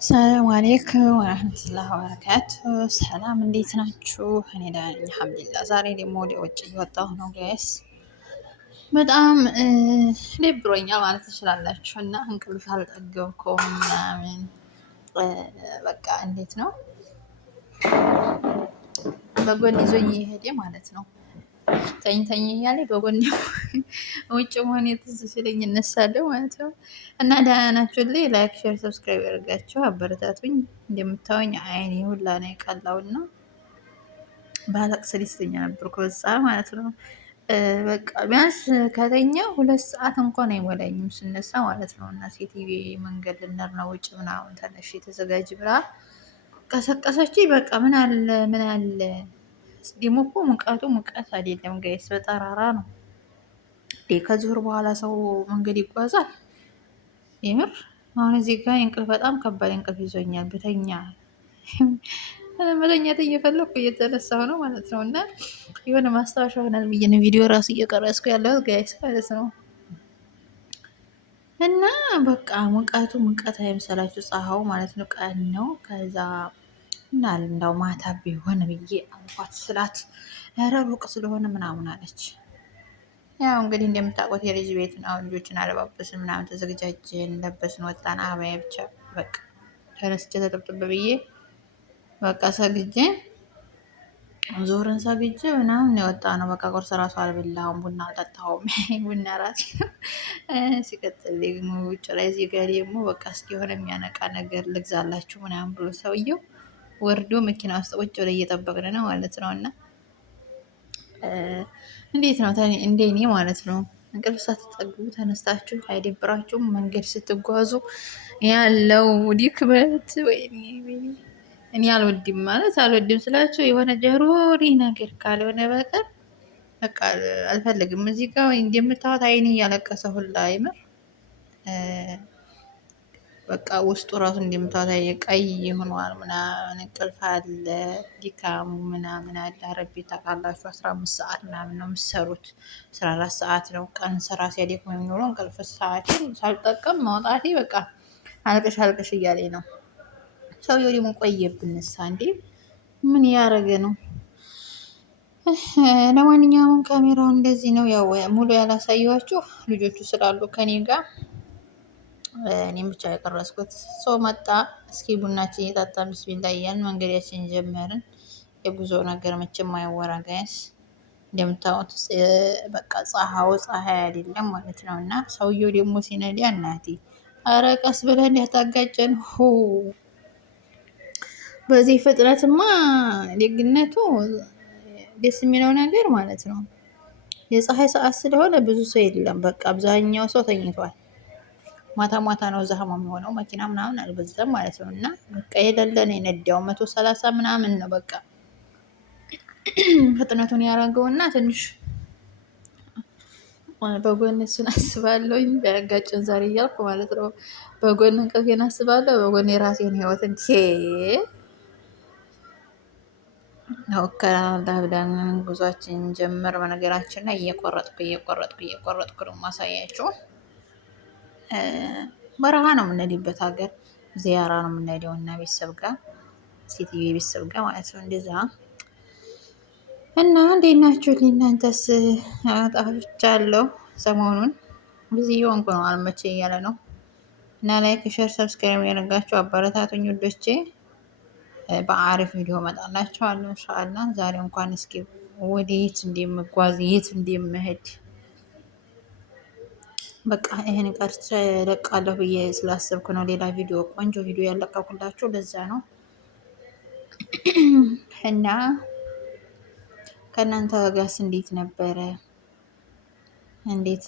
ሰላም አሌይኩም ወረህመቱላሂ ወበረካቱ። ሰላም እንዴት ናችሁ? እኔ ደህና ነኝ አልሐምዱሊላህ። ዛሬ ደግሞ ወደ ውጭ እየወጣሁ ነው ጋይስ። በጣም ደብሮኛል ማለት ትችላላችሁ እና እንቅልፍ አልጠገብኩም ምናምን በቃ እንዴት ነው በጎን ይዞኝ እየሄደ ማለት ነው። ተኝ እያለ በጎን ውጭ መሆን ትዝ ሲለኝ እነሳለሁ ማለት ነው። እና ደህና ናችሁልኝ? ላይክ፣ ሼር፣ ሰብስክራይብ ያደርጋችሁ አበረታቱኝ። እንደምታዩኝ አይኔ ሁላ ነው የቀላውና ባለቅስ ደስተኛ ነበርኩ በዛ ማለት ነው። በቃ ቢያንስ ከተኛ 2 ሰዓት እንኳን አይሞላኝም ስነሳ ማለት ነው። እና ሴትዬ መንገድ ልንሄድ ነው ውጭ ምናምን ተነሽ የተዘጋጅ ብላ ቀሰቀሰችኝ። በቃ ምን አለ ደግሞ እኮ ሙቀት አይደለም ጋይስ፣ በጠራራ ነው። ከዙር በኋላ ሰው መንገድ ይጓዛል። የምር አሁን እዚህ ጋር እንቅልፍ በጣም ከባድ እንቅልፍ ይዞኛል። ብተኛ መተኛት እየፈለኩ እየተነሳሁ ነው ማለት ነው። እና የሆነ ማስታወሻ ሆናል ብዬ ነው ቪዲዮ ራሱ እየቀረጽኩ ያለሁት ጋይስ ማለት ነው። እና በቃ ሙቀት አይምሰላችሁ፣ ፀሐዩ ማለት ነው። ቀን ነው። ከዛ ምናል እንዳው ማታ ቢሆን ብዬ አልኳት ስላት ኧረ ሩቅ ስለሆነ ምናምን አለች። ያው እንግዲህ እንደምታውቁት የልጅ ቤት ነው። ልጆችን አለባበስን ምናምን ተዘግጃጀን፣ ለበስን፣ ወጣን። አበያ ብቻ በቃ ተነስቼ ተጠብጥብ ብዬ በቃ ሰግጄ ዞርን ሰግጄ ምናምን የወጣ ነው። በቃ ቁርስ ራሱ አልበላሁም፣ ቡና አልጠጣሁም። ቡና ራሴ ነው። ሲቀጥል ደግሞ ውጭ ላይ ዜጋ ደግሞ በቃ እስኪ የሆነ የሚያነቃ ነገር ልግዛላችሁ ምናምን ብሎ ሰውየው ወርዶ መኪና ውስጥ ቁጭ ብለን እየጠበቅን ነው ማለት ነው። እና እንዴት ነው እንደ እኔ ማለት ነው እንቅልፍ ሳትጠግቡ ተነስታችሁ አይደብራችሁም? መንገድ ስትጓዙ ያለው ድክመት ወይኔ እኔ አልወድም ማለት አልወድም ስላችሁ የሆነ ጀሮሪ ነገር ካልሆነ በቀር በቃ አልፈልግም። እዚህ ጋር እንደምታዩት አይኔ እያለቀሰ ሁላ አይምር በቃ ውስጡ ራሱ እንደምታዩት ቀይ ሆኗል ምናምን፣ እንቅልፍ አለ፣ ድካሙ ምናምን አለ። አረብ ቤት ታውቃላችሁ 15 ሰዓት ምናምን ነው የምትሰሩት፣ 14 ሰዓት ነው ቀን ስራ ሲያደክም የሚኖረው። እንቅልፍ ሰዓትን ሳልጠቀም ማውጣቴ በቃ አልቅሽ እያለኝ ነው። ሰውየው ደግሞ ቆየብንሳ እንዴ ምን እያደረገ ነው? ለማንኛውም ካሜራውን እንደዚህ ነው። ያው ሙሉ ያላሳየኋችሁ ልጆቹ ስላሉ ከኔ ጋር እኔም ብቻ የቀረስኩት። ሰው መጣ። እስኪ ቡናችን እየጠጣን ቢስሚላ እያልን መንገዳችን ጀመርን። የጉዞ ነገር መቼም አይወራ ጋይስ። እንደምታዩት በቃ ፀሐይ አይደለም ማለት ነው። እና ሰውየው ደግሞ ሲነዳ እናቴ ኧረ ቀስ ብለን እንዳታጋጨን። በዚህ ፍጥነትማ ደግነቱ ደስ የሚለው ነገር ማለት ነው የፀሐይ ሰዓት ስለሆነ ብዙ ሰው የለም። በቃ አብዛኛው ሰው ተኝቷል። ማታ ነው ዛህማ የሚሆነው፣ መኪና ምናምን አልበዛም ማለት ነው። እና በቃ የሌለ ነው የነዳው 130 ምናምን ነው በቃ ፍጥነቱን ያደረገው። እና ትንሽ በጎን እሱን አስባለሁኝ ቢያጋጭን ዛሬ እያልኩ ማለት ነው። በጎን እንቅልፌን አስባለሁ፣ በጎን የራሴን ህይወት ብለን ጉዟችን ጀምር። በነገራችን ላይ እየቆረጥኩ ነው ማሳያቸው። በረሃ ነው የምንሄድበት ሀገር ዚያራ ነው የምንሄደው እና ቤተሰብ ጋር ሴትዮ ቤተሰብ ጋር ማለት ነው። እንደዛ እና እንዴት ናችሁ? እናንተስ? ጠፍቻለሁ ሰሞኑን ብዙ እየሆንኩ ነው፣ አልመቼ እያለ ነው። እና ላይክ፣ ሼር፣ ሰብስክራይብ ያደርጋችሁ አበረታቱኝ ውዶቼ። በአሪፍ ቪዲዮ እመጣላችኋለሁ ኢንሻአላህ። ዛሬ እንኳን እስኪ ወደ የት እንደምጓዝ የት እንደምሄድ በቃ ይሄን ቀርጬ እለቃለሁ ብዬ ስላሰብኩ ነው። ሌላ ቪዲዮ ቆንጆ ቪዲዮ ያለቀኩላችሁ ለዛ ነው። እና ከእናንተ ጋርስ እንዴት ነበረ? እንዴት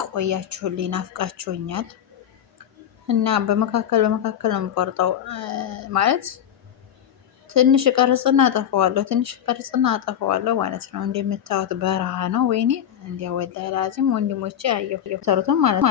ቆያችሁልኝ? ናፍቃችሁኛል። እና በመካከል ነው የምቆርጠው ማለት ትንሽ ቀርጽና አጠፋዋለሁ ማለት ነው። እንደምታዩት በረሃ ነው። ወይኔ እንዲያ ወላሂ ላዚም ወንድሞቼ አየሁ ሰሩትም ማለት ነው።